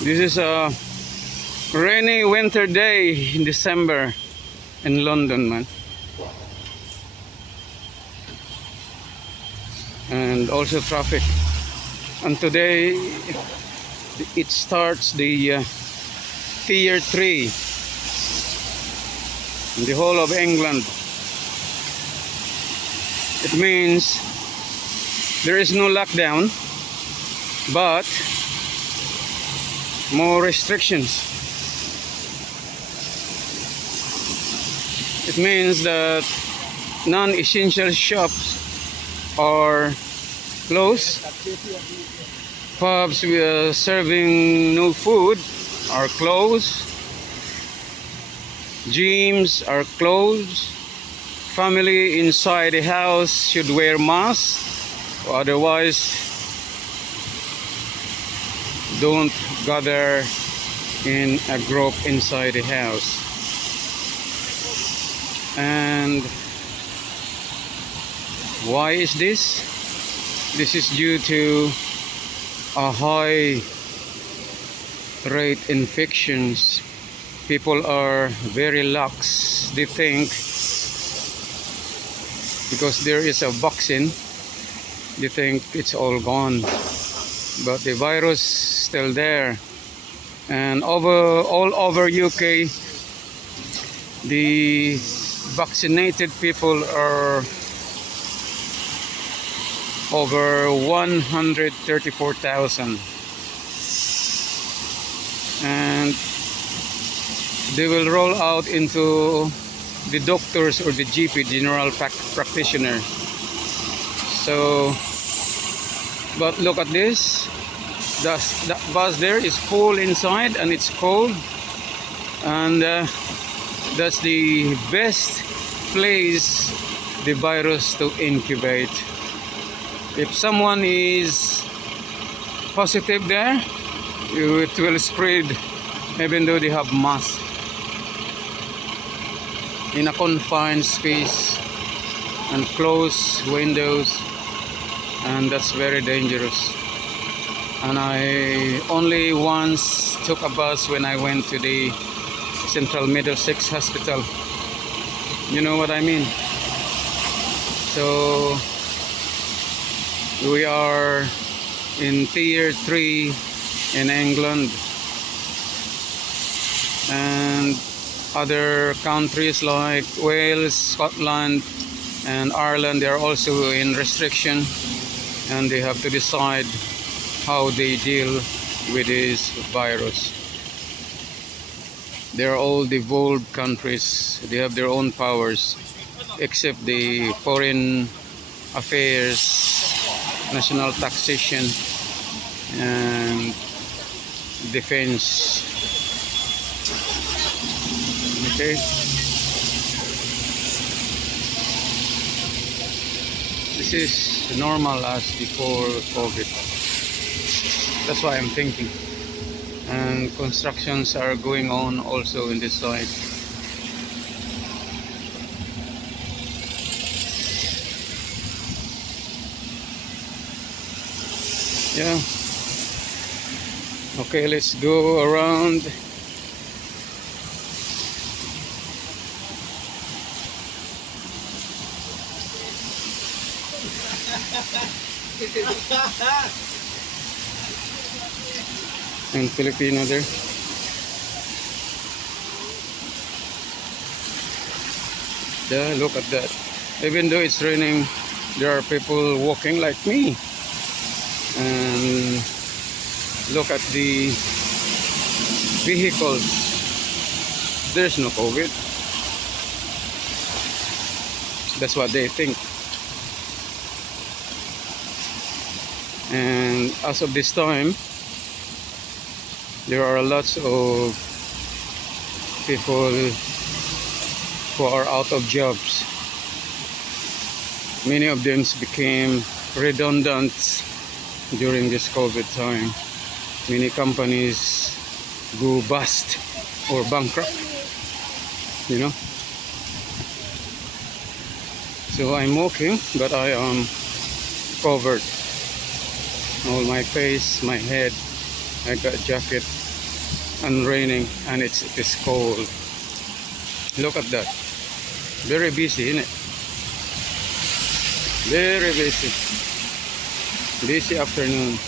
This is a rainy winter day in December in London, man. And also traffic. And today it starts the tier 3 in the whole of England. It means there is no lockdown, but more restrictions. It means that non-essential shops are closed. Pubs serving no food are closed. Gyms are closed. Family inside the house should wear masks, otherwise don't gather in a group inside the house. And why is this? This is due to a high rate infections. People are very lax. They think because there is a vaccine, they think it's all gone, but the virus still there. And all over UK, the vaccinated people are over 134,000, and they will roll out into the doctors or the GP, general practitioner. So, but look at this. That bus there is full inside and it's cold, and that's the best place the virus to incubate. If someone is positive there, it will spread even though they have mask in a confined space and closed windows, and that's very dangerous. And I only once took a bus when I went to the Central Middlesex Hospital. You know what I mean? So we are in tier 3 in England, and other countries like Wales, Scotland and Ireland, they are also in restriction, and they have to decide how they deal with this virus. They are all devolved countries. They have their own powers, except the foreign affairs, national taxation and defense. Okay, this is normal as before COVID. That's why I'm thinking. And constructions are going on also in this side. Yeah. Okay, let's go around. And Filipino there. Yeah, look at that. Even though it's raining, there are people walking like me. And look at the vehicles. There's no COVID. That's what they think. And as of this time, there are lots of people who are out of jobs. Many of them became redundant during this COVID time. Many companies go bust or bankrupt, you know. So I'm walking, but I am covered. All my face, my head, I got a jacket. and raining, and it is cold. Look at that. Very busy, isn't it? Very busy. Busy afternoon.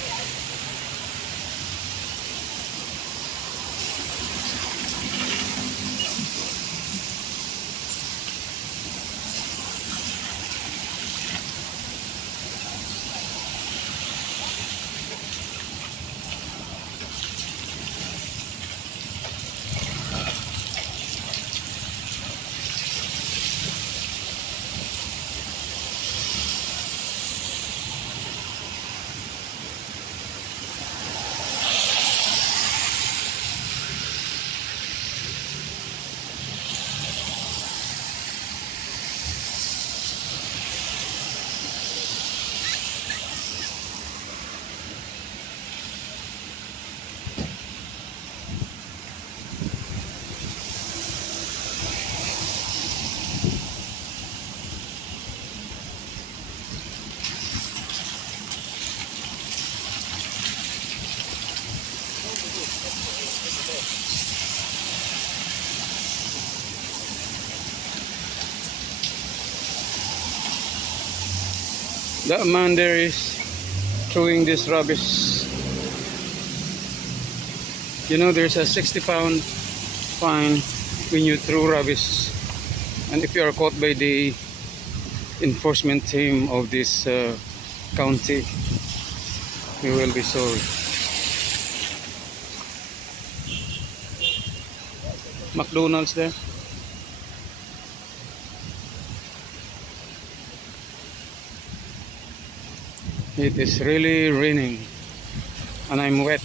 That man there is throwing this rubbish. You know, there's a 60-pound fine when you throw rubbish, and if you are caught by the enforcement team of this county, you will be sorry. McDonald's there. It is really raining and I'm wet.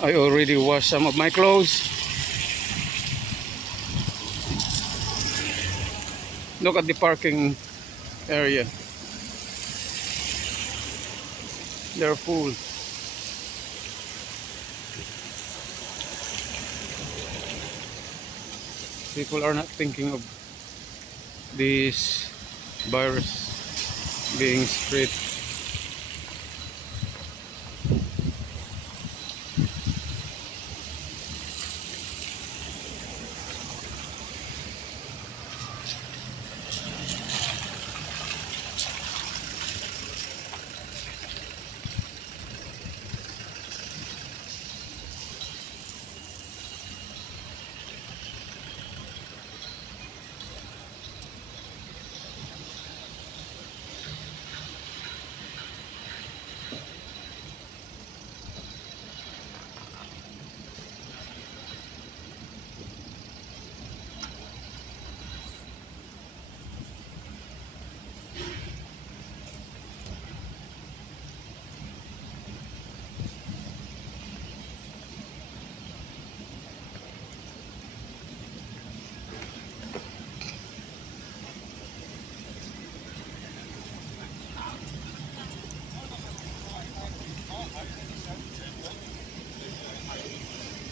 I already washed some of my clothes. Look at the parking area. They're full. People are not thinking of this virus being spread.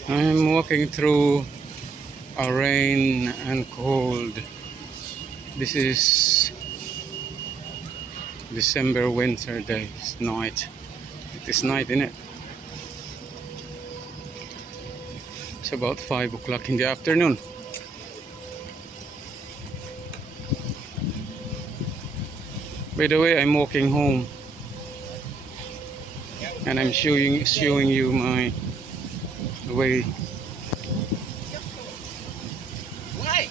I'm walking through a rain and cold. This is December winter day. It's night. It is night, isn't it? It's about 5 o'clock in the afternoon. By the way, I'm walking home and I'm showing you my way. Why?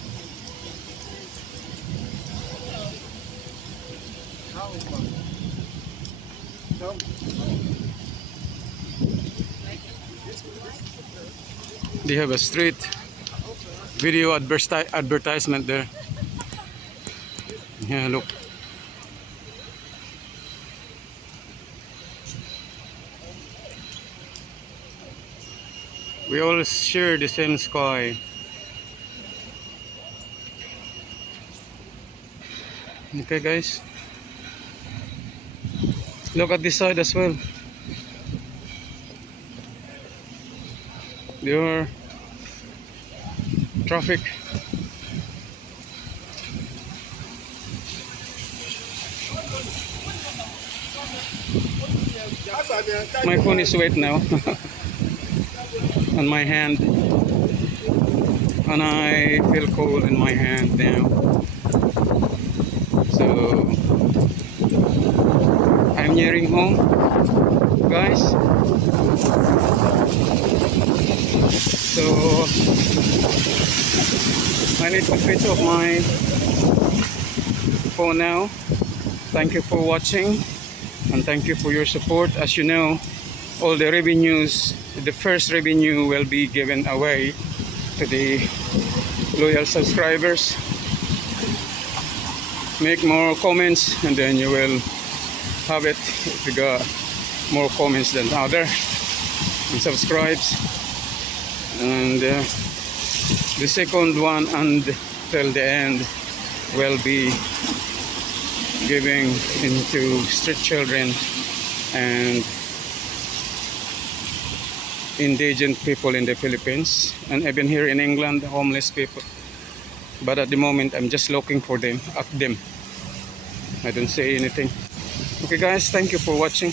They have a street video advertisement there. Yeah, look. We all share the same sky. Okay, guys. Look at this side as well. There are traffic. My phone is wet now. on my hand, and I feel cold in my hand now. So I'm nearing home, guys. So I need to switch off my phone now. Thank you for watching, and thank you for your support. As you know, all the revenues, the first revenue will be given away to the loyal subscribers. Make more comments, and then you will have it if you got more comments than other, and subscribes. And the second one until the end will be giving into street children and indigent people in the Philippines, and even here in England, homeless people. But at the moment, I'm just looking for them, at them. I don't say anything. Okay guys, thank you for watching.